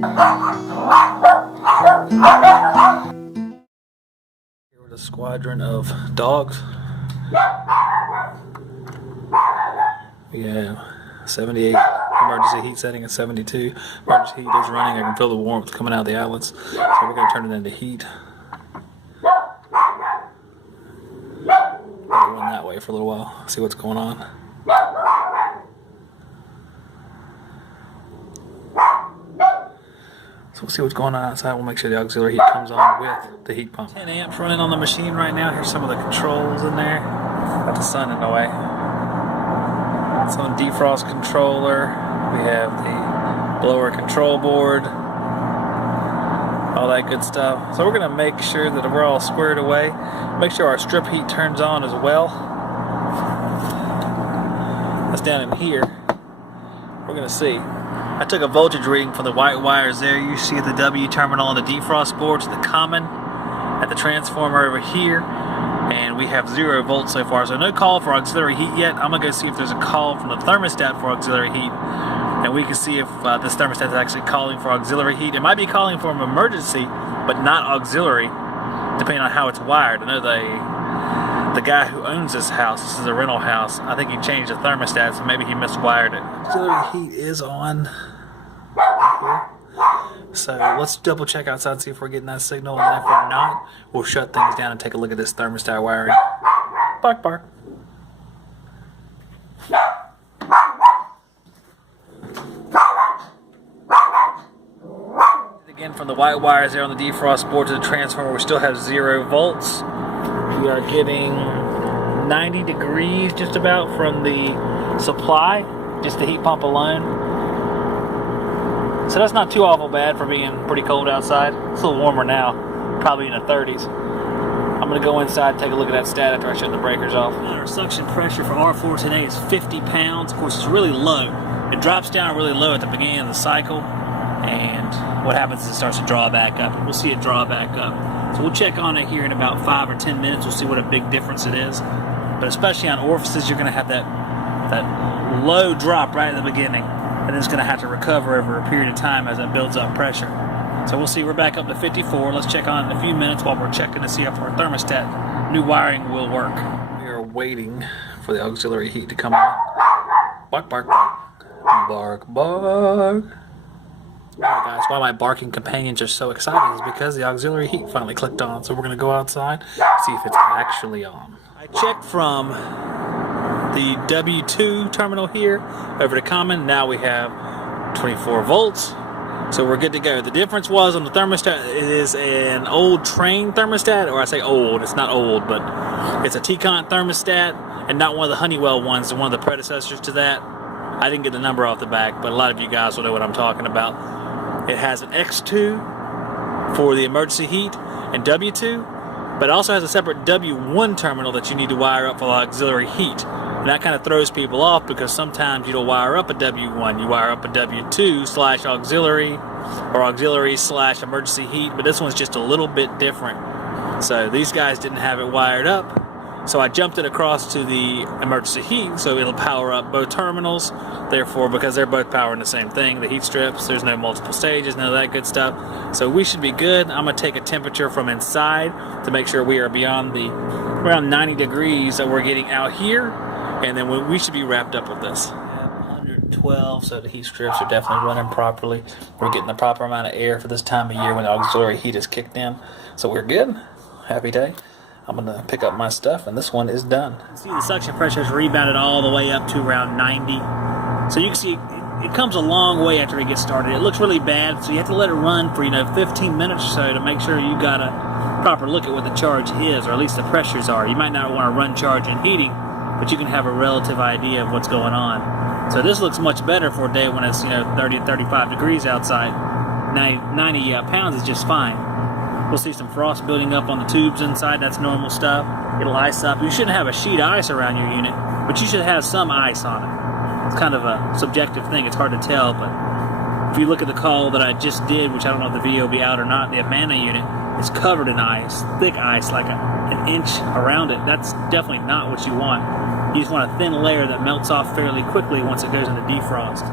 Here with a squadron of dogs. We have 78 emergency heat setting at 72. Emergency heat is running. I can feel the warmth coming out of the outlets. So we're going to turn it into heat. I'll run that way for a little while, see what's going on. So we'll see what's going on outside. We'll make sure the auxiliary heat comes on with the heat pump. 10 amps running on the machine right now. Here's some of the controls in there. Got the sun in the way. It's on defrost controller. We have the blower control board. All that good stuff. So we're going to make sure that we're all squared away. Make sure our strip heat turns on as well. That's down in here. We're going to see. I took a voltage reading from the white wires there. You see the W terminal on the defrost board to the common at the transformer over here. And we have 0 volts so far. So no call for auxiliary heat yet. I'm going to go see if there's a call from the thermostat for auxiliary heat. And we can see if this thermostat is actually calling for auxiliary heat. It might be calling for an emergency, but not auxiliary, depending on how it's wired. I know the guy who owns this house, this is a rental house, I think he changed the thermostat, so maybe he miswired it. Auxiliary heat is on here. So let's double check outside and see if we're getting that signal. And if we're not, we'll shut things down and take a look at this thermostat wiring. Bark, bark. Again, from the white wires there on the defrost board to the transformer, we still have 0 volts. We are getting 90 degrees just about from the supply, just the heat pump alone. So that's not too awful bad for being pretty cold outside. It's a little warmer now, probably in the 30s. I'm going to go inside and take a look at that stat after I shut the breakers off. Our suction pressure for R4 today is 50 pounds. Of course, it's really low. It drops down really low at the beginning of the cycle. And what happens is it starts to draw back up. We'll see it draw back up. So we'll check on it here in about 5 or 10 minutes. We'll see what a big difference it is. But especially on orifices, you're going to have that low drop right at the beginning. And it's going to have to recover over a period of time as it builds up pressure. So we'll see. We're back up to 54. Let's check on it in a few minutes while we're checking to see if our thermostat new wiring will work. We are waiting for the auxiliary heat to come on. Bark, bark, bark. Bark, bark. Alright guys, why my barking companions are so excited is because the auxiliary heat finally clicked on. So we're going to go outside, see if it's actually on. I checked from the W2 terminal here over to common. Now we have 24 volts. So we're good to go. The difference was on the thermostat, it is an old Trane thermostat, or I say old, it's not old, but it's a TCONT thermostat and not one of the Honeywell ones, one of the predecessors to that. I didn't get the number off the back, but a lot of you guys will know what I'm talking about. It has an X2 for the emergency heat and W2, but it also has a separate W1 terminal that you need to wire up for the auxiliary heat. And that kind of throws people off because sometimes you don't wire up a W1, you wire up a W2 / auxiliary or auxiliary / emergency heat, but this one's just a little bit different. So these guys didn't have it wired up. So I jumped it across to the emergency heat, so it'll power up both terminals. Therefore, because they're both powering the same thing, the heat strips, there's no multiple stages, none of that good stuff. So we should be good. I'm going to take a temperature from inside to make sure we are beyond the around 90 degrees that we're getting out here. And then we should be wrapped up with this. 112, so the heat strips are definitely running properly. We're getting the proper amount of air for this time of year when the auxiliary heat is kicked in. So we're good. Happy day. I'm going to pick up my stuff, and this one is done. See, the suction pressure has rebounded all the way up to around 90. So you can see it comes a long way after it gets started. It looks really bad, so you have to let it run for 15 minutes or so to make sure you got a proper look at what the charge is, or at least the pressures are. You might not want to run charge and heating, but you can have a relative idea of what's going on. So this looks much better for a day when it's 30 to 35 degrees outside. 90 pounds is just fine. We'll see some frost building up on the tubes inside. That's normal stuff. It'll ice up. You shouldn't have a sheet of ice around your unit, but you should have some ice on it. It's kind of a subjective thing. It's hard to tell, but if you look at the call that I just did, which I don't know if the video will be out or not, the Amana unit is covered in ice, thick ice, like an inch around it. That's definitely not what you want. You just want a thin layer that melts off fairly quickly once it goes into defrost.